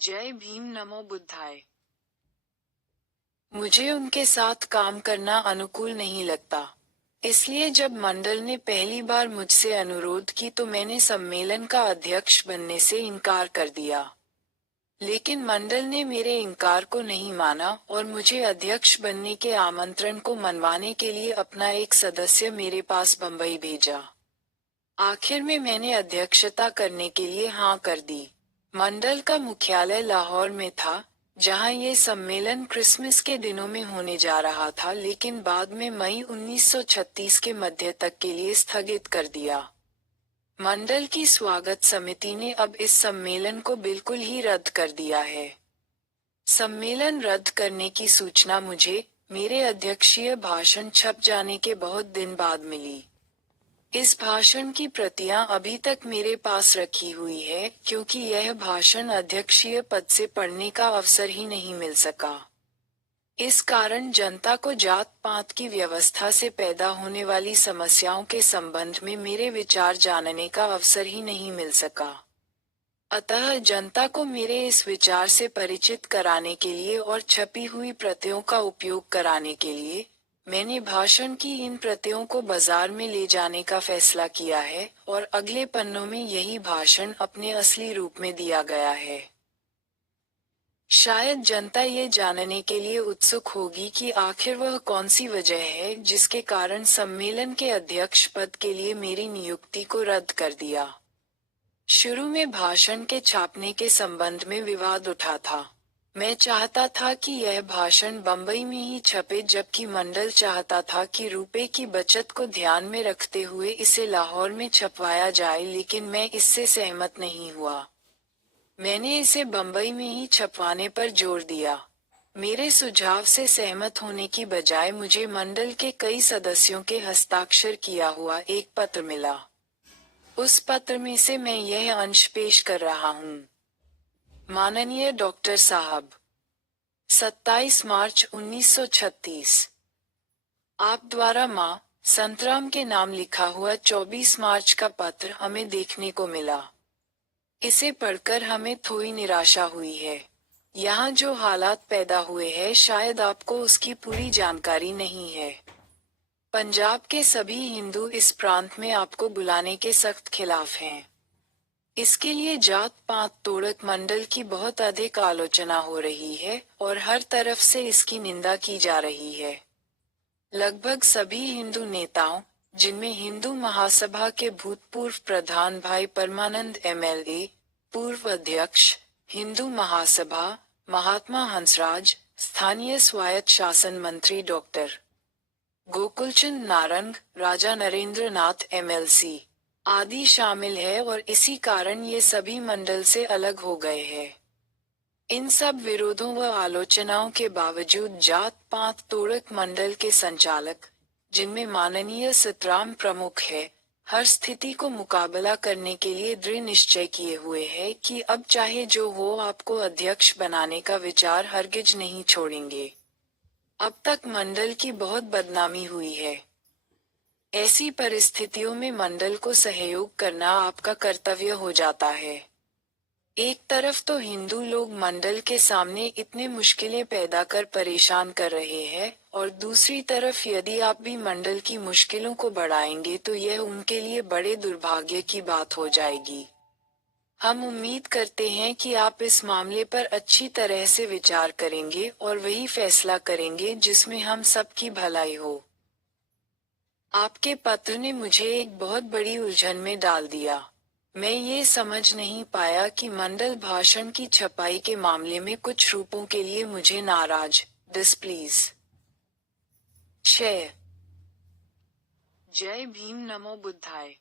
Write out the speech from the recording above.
जय भीम नमो बुद्धाय। मुझे उनके साथ काम करना अनुकूल नहीं लगता। इसलिए जब मंडल ने पहली बार मुझसे अनुरोध की तो मैंने सम्मेलन का अध्यक्ष बनने से इनकार कर दिया। लेकिन मंडल ने मेरे इनकार को नहीं माना और मुझे अध्यक्ष बनने के आमंत्रण को मनवाने के लिए अपना एक सदस्य मेरे पास बंबई भेजा। आखिर में मैंने अध्यक्षता करने के लिए हाँ कर दी। मंडल का मुख्यालय लाहौर में था, जहां ये सम्मेलन क्रिसमस के दिनों में होने जा रहा था, लेकिन बाद में मई 1936 के मध्य तक के लिए स्थगित कर दिया। मंडल की स्वागत समिति ने अब इस सम्मेलन को बिल्कुल ही रद्द कर दिया है। सम्मेलन रद्द करने की सूचना मुझे मेरे अध्यक्षीय भाषण छप जाने के बहुत दिन बाद मिली। इस भाषण की प्रतियां अभी तक मेरे पास रखी हुई है, क्योंकि यह भाषण अध्यक्षीय पद से पढ़ने का अवसर ही नहीं मिल सका। इस कारण जनता को जात पात की व्यवस्था से पैदा होने वाली समस्याओं के संबंध में मेरे विचार जानने का अवसर ही नहीं मिल सका। अतः जनता को मेरे इस विचार से परिचित कराने के लिए और छपी हुई प्रतियों का उपयोग कराने के लिए मैंने भाषण की इन प्रतियों को बाजार में ले जाने का फैसला किया है और अगले पन्नों में यही भाषण अपने असली रूप में दिया गया है। शायद जनता ये जानने के लिए उत्सुक होगी कि आखिर वह कौन सी वजह है जिसके कारण सम्मेलन के अध्यक्ष पद के लिए मेरी नियुक्ति को रद्द कर दिया। शुरू में भाषण के छापने के संबंध में विवाद उठा था। मैं चाहता था कि यह भाषण बंबई में ही छपे, जबकि मंडल चाहता था कि रुपए की बचत को ध्यान में रखते हुए इसे लाहौर में छपवाया जाए, लेकिन मैं इससे सहमत नहीं हुआ। मैंने इसे बंबई में ही छपवाने पर जोर दिया। मेरे सुझाव से सहमत होने की बजाय मुझे मंडल के कई सदस्यों के हस्ताक्षर किया हुआ एक पत्र मिला। उस पत्र में से मैं यह अंश पेश कर रहा हूँ। माननीय डॉक्टर साहब, 27 मार्च 1936। आप द्वारा माँ संतराम के नाम लिखा हुआ 24 मार्च का पत्र हमें देखने को मिला। इसे पढ़कर हमें थोड़ी निराशा हुई है। यहाँ जो हालात पैदा हुए हैं, शायद आपको उसकी पूरी जानकारी नहीं है। पंजाब के सभी हिंदू इस प्रांत में आपको बुलाने के सख्त खिलाफ हैं। इसके लिए जात पात तोड़क मंडल की बहुत अधिक आलोचना हो रही है और हर तरफ से इसकी निंदा की जा रही है। लगभग सभी हिंदू नेताओं, जिनमें हिंदू महासभा के भूतपूर्व प्रधान भाई परमानंद एमएलए, पूर्व अध्यक्ष हिंदू महासभा महात्मा हंसराज, स्थानीय स्वायत्त शासन मंत्री डॉक्टर गोकुलचंद नारंग, राजा नरेंद्र नाथ एमएलसी आदि शामिल है, और इसी कारण ये सभी मंडल से अलग हो गए हैं। इन सब विरोधों व आलोचनाओं के बावजूद जात पात तोड़क मंडल के संचालक, जिनमें माननीय सतराम प्रमुख है, हर स्थिति को मुकाबला करने के लिए दृढ़ निश्चय किए हुए हैं कि अब चाहे जो हो आपको अध्यक्ष बनाने का विचार हरगिज नहीं छोड़ेंगे। अब तक मंडल की बहुत बदनामी हुई है। ऐसी परिस्थितियों में मंडल को सहयोग करना आपका कर्तव्य हो जाता है। एक तरफ तो हिंदू लोग मंडल के सामने इतने मुश्किलें पैदा कर परेशान कर रहे हैं, और दूसरी तरफ यदि आप भी मंडल की मुश्किलों को बढ़ाएंगे तो यह उनके लिए बड़े दुर्भाग्य की बात हो जाएगी। हम उम्मीद करते हैं कि आप इस मामले पर अच्छी तरह से विचार करेंगे और वही फैसला करेंगे जिसमें हम सबकी भलाई हो। आपके पत्र ने मुझे एक बहुत बड़ी उलझन में डाल दिया। मैं ये समझ नहीं पाया कि मंडल भाषण की छपाई के मामले में कुछ रूपों के लिए मुझे नाराज, डिसप्लीज। 6। जय भीम नमो बुद्धाय।